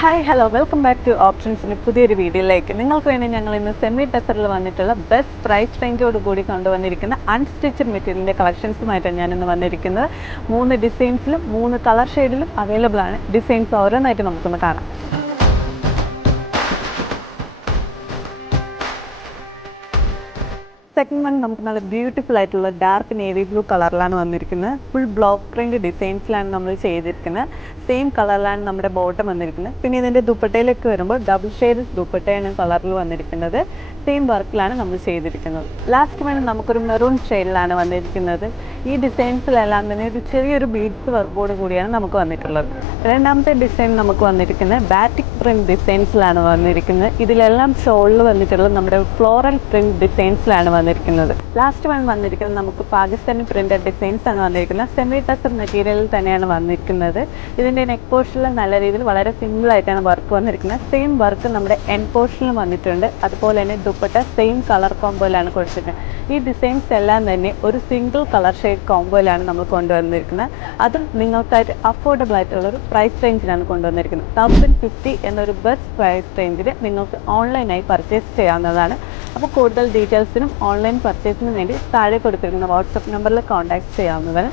Hi hello welcome back to ഓപ്ഷൻസിൻ്റെ പുതിയൊരു വീഡിയോയിലേക്ക് നിങ്ങൾക്ക് വേണ്ടി ഞങ്ങൾ ഇന്ന് സെമി ടെസറിൽ വന്നിട്ടുള്ള ബെസ്റ്റ് പ്രൈസ് റേഞ്ചോട് കൂടി കൊണ്ടുവന്നിരിക്കുന്ന അൺസ്റ്റിച്ചഡ് മെറ്റീരിയലിൻ്റെ കളക്ഷൻസുമായിട്ടാണ് ഞാനിന്ന് വന്നിരിക്കുന്നത്. 3 ഡിസൈൻസിലും 3 കളർ ഷെയ്ഡിലും അവൈലബിൾ ആണ്. ഡിസൈൻസ് ഓരോന്നായിട്ട് നമുക്കൊന്ന് കാണാം. സെക്കൻഡ് വൺ നമുക്ക് നല്ല ബ്യൂട്ടിഫുൾ ആയിട്ടുള്ള ഡാർക്ക് നേവി ബ്ലൂ കളറിലാണ് വന്നിരിക്കുന്നത്. ഫുൾ ബ്ലോക്ക് പ്രിന്റ് ഡിസൈൻസിലാണ് നമ്മൾ ചെയ്തിരിക്കുന്നത്. സെയിം കളറിലാണ് നമ്മുടെ ബോട്ടം വന്നിരിക്കുന്നത്. പിന്നെ ഇതിൻ്റെ ദുപ്പട്ടയിലേക്ക് വരുമ്പോൾ ഡബിൾ ഷെയ്ഡ് ദുപ്പട്ടയാണ് കളറിൽ വന്നിരിക്കുന്നത്. സെയിം വർക്കിലാണ് നമ്മൾ ചെയ്തിരിക്കുന്നത്. ലാസ്റ്റ് വൺ നമുക്കൊരു മെറൂൺ ഷെയ്ഡിലാണ് വന്നിരിക്കുന്നത്. ഈ ഡിസൈൻസിലെല്ലാം തന്നെ ഒരു ചെറിയൊരു ബീഡ്സ് വർക്കോട് കൂടിയാണ് നമുക്ക് വന്നിട്ടുള്ളത്. രണ്ടാമത്തെ ഡിസൈൻ നമുക്ക് വന്നിരിക്കുന്നത് ബാറ്റിക് പ്രിന്റ് ഡിസൈൻസിലാണ് വന്നിരിക്കുന്നത്. ഇതിലെല്ലാം ഷോളിൽ വന്നിട്ടുള്ളത് നമ്മുടെ ഫ്ലോറൽ പ്രിന്റ് ഡിസൈൻസിലാണ് വന്നിരിക്കുന്നത്. ലാസ്റ്റ് വൺ വന്നിരിക്കുന്നത് നമുക്ക് പാകിസ്ഥാനി പ്രിന്റഡ് ഡിസൈൻസ് ആണ് വന്നിരിക്കുന്നത്. സെമി ടസർ മെറ്റീരിയലിൽ തന്നെയാണ് വന്നിരിക്കുന്നത്. ഇതിൻ്റെ നെക്ക് പോർഷനിൽ നല്ല രീതിയിൽ വളരെ സിമ്പിൾ ആയിട്ടാണ് വർക്ക് വന്നിരിക്കുന്നത്. സെയിം വർക്ക് നമ്മുടെ എൻ പോർഷനിലും വന്നിട്ടുണ്ട്. അതുപോലെ തന്നെ ദുപ്പട്ട സെയിം കളർ കോമ്പോയിലാണ് കൊടുത്തിരിക്കുന്നത്. ഈ ഡിസൈൻസ് എല്ലാം തന്നെ ഒരു സിംഗിൾ കളർ ഷെയ്ഡ് കോമ്പോയിലാണ് നമ്മൾ കൊണ്ടുവന്നിരിക്കുന്നത്. അതും നിങ്ങൾക്കായിട്ട് അഫോർഡബിൾ ആയിട്ടുള്ളൊരു പ്രൈസ് റേഞ്ചിലാണ് കൊണ്ടുവന്നിരിക്കുന്നത്. 1050 എന്നൊരു ബെസ്റ്റ് പ്രൈസ് റേഞ്ചിൽ നിങ്ങൾക്ക് ഓൺലൈനായി പർച്ചേസ് ചെയ്യാവുന്നതാണ്. അപ്പോൾ കൂടുതൽ ഡീറ്റെയിൽസിനും ഓൺലൈൻ പർച്ചേസിനും വേണ്ടി താഴെ കൊടുത്തിരിക്കുന്ന വാട്സപ്പ് നമ്പറിൽ കോൺടാക്ട് ചെയ്യാവുന്നതാണ്.